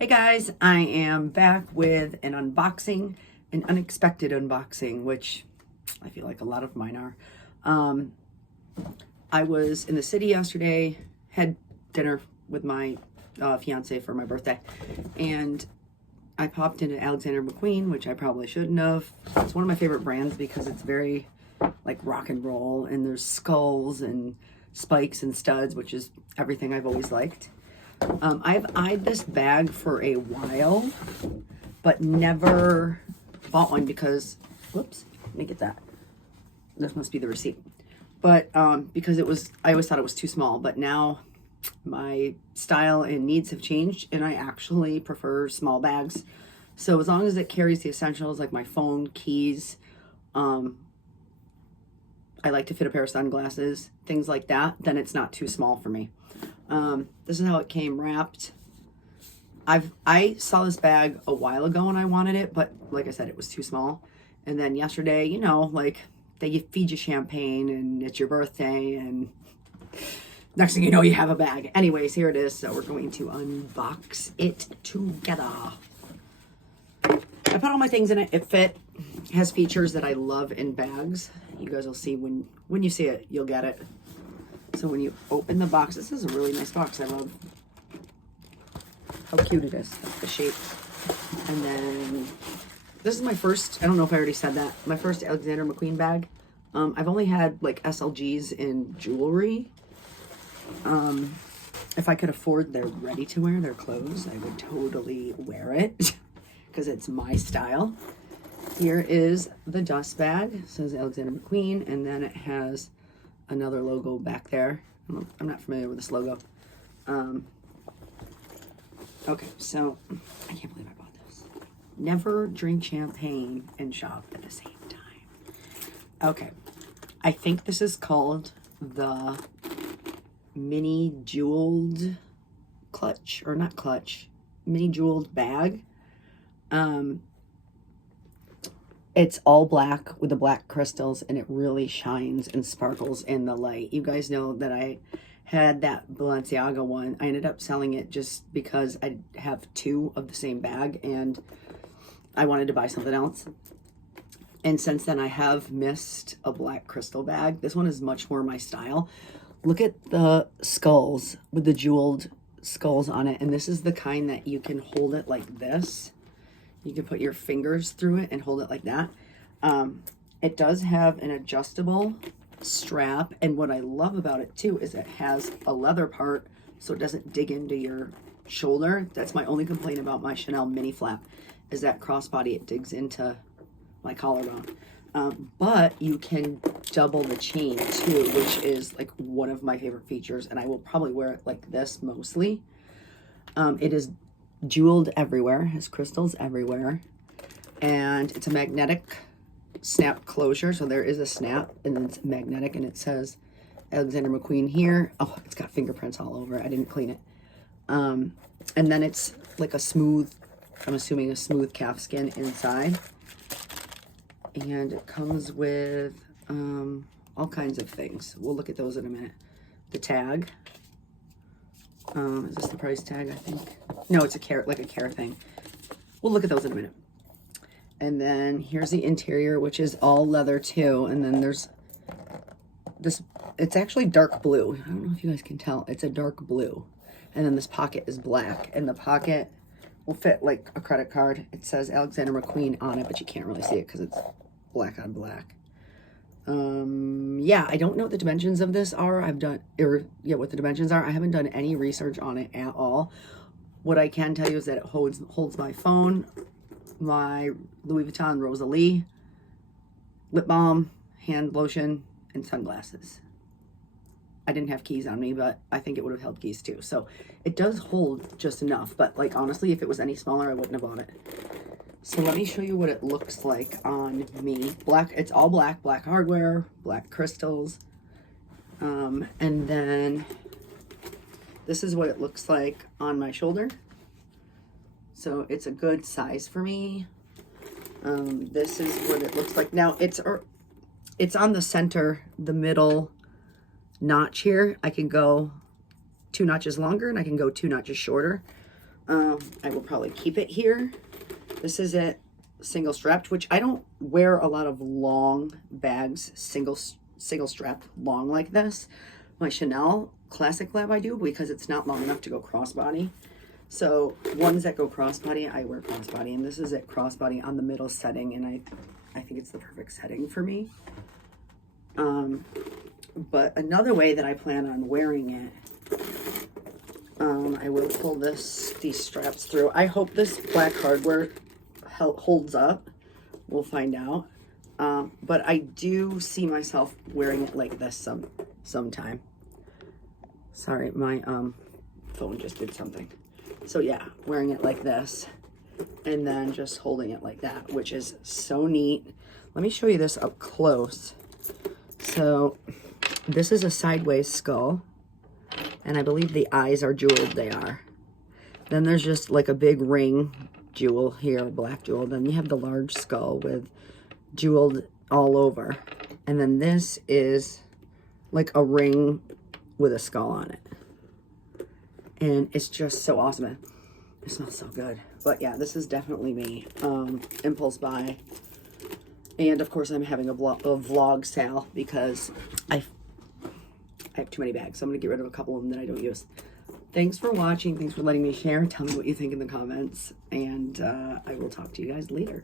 Hey guys, I am back with an unboxing, an unexpected unboxing, which I feel like a lot of mine are. Um, I was in the city yesterday, had dinner with my fiance for my birthday, and I popped into Alexander McQueen, which I probably shouldn't have. It's one of my favorite brands because it's very like rock and roll, and there's skulls and spikes and studs, which is everything I've always liked. I've eyed this bag for a while, but never bought one because, whoops, let me get that. This must be the receipt. But because I always thought it was too small, but now my style and needs have changed and I actually prefer small bags. So as long as it carries the essentials like my phone, keys, I like to fit a pair of sunglasses, things like that, then it's not too small for me. This is how it came wrapped. I saw this bag a while ago and I wanted it, but like I said, it was too small. And then yesterday, you know, like they feed you champagne and it's your birthday and next thing you know, you have a bag. Anyways, here it is. So we're going to unbox it together. I put all my things in it. It fit. It has features that I love in bags. You guys will see when you see it, you'll get it. So when you open the box, this is a really nice box. I love how cute it is. That's the shape. And then this is my first, I don't know if I already said that, my first Alexander McQueen bag. I've only had like SLGs in jewelry. If I could afford their ready to wear, their clothes, I would totally wear it because it's my style. Here is the dust bag. It says Alexander McQueen, and then it has another logo back there. I'm not familiar with this logo. Okay, so I can't believe I bought this. Never drink champagne and shop at the same time. Okay, I think this is called the mini jeweled clutch, or not clutch, mini jeweled bag. It's all black with the black crystals and it really shines and sparkles in the light. You guys know that I had that Balenciaga one. I ended up selling it just because I have two of the same bag and I wanted to buy something else. And since then I have missed a black crystal bag. This one is much more my style. Look at the skulls with the jeweled skulls on it. And this is the kind that you can hold it like this. You can put your fingers through it and hold it like that. It does have an adjustable strap. And what I love about it too is it has a leather part so it doesn't dig into your shoulder. That's my only complaint about my Chanel mini flap is that crossbody, it digs into my collarbone. But you can double the chain too, which is like one of my favorite features. And I will probably wear it like this mostly. It is jeweled everywhere, has crystals everywhere, and it's a magnetic snap closure. So there is a snap and then it's magnetic and it says Alexander McQueen here. Oh, it's got fingerprints all over. I didn't clean it. And then it's like a smooth, I'm assuming a smooth calfskin inside. And it comes with all kinds of things. We'll look at those in a minute. The tag. Is this the price tag, I think? No, it's a care, like a care thing. We'll look at those in a minute. And then here's the interior, which is all leather too. And then there's this, it's actually dark blue. I don't know if you guys can tell. It's a dark blue. And then this pocket is black. And the pocket will fit like a credit card. It says Alexander McQueen on it, but you can't really see it because it's black on black. Yeah, I don't know what the dimensions of this are. What the dimensions are. I haven't done any research on it at all. What I can tell you is that it holds my phone, my Louis Vuitton Rosalie, lip balm, hand lotion, and sunglasses. I didn't have keys on me, but I think it would have held keys too. So it does hold just enough, but like honestly, if it was any smaller, I wouldn't have bought it. So let me show you what it looks like on me. Black, it's all black, black hardware, black crystals. And then this is what it looks like on my shoulder. So it's a good size for me. This is what it looks like. Now it's on the center, the middle notch here. I can go 2 notches longer and I can go 2 notches shorter. I will probably keep it here. This is it, single strapped, which I don't wear a lot of long bags, single strap long like this. My Chanel Classic Lab I do, because it's not long enough to go crossbody. So ones that go crossbody, I wear crossbody, and this is it crossbody on the middle setting, and I think it's the perfect setting for me. But another way that I plan on wearing it, I will pull these straps through. I hope this black hardware holds up. We'll find out. But I do see myself wearing it like this sometime. Sorry, my phone just did something. So yeah, wearing it like this, and then just holding it like that, which is so neat. Let me show you this up close. So this is a sideways skull, and I believe the eyes are jeweled. They are. Then there's just like a big ring jewel here, black jewel. Then you have the large skull with jeweled all over. And then this is like a ring with a skull on it. And it's just so awesome. It smells so good. But yeah, this is definitely me. Impulse buy. And of course I'm having a vlog sale because I have too many bags. So I'm going to get rid of a couple of them that I don't use. Thanks for watching. Thanks for letting me share. Tell me what you think in the comments. And I will talk to you guys later.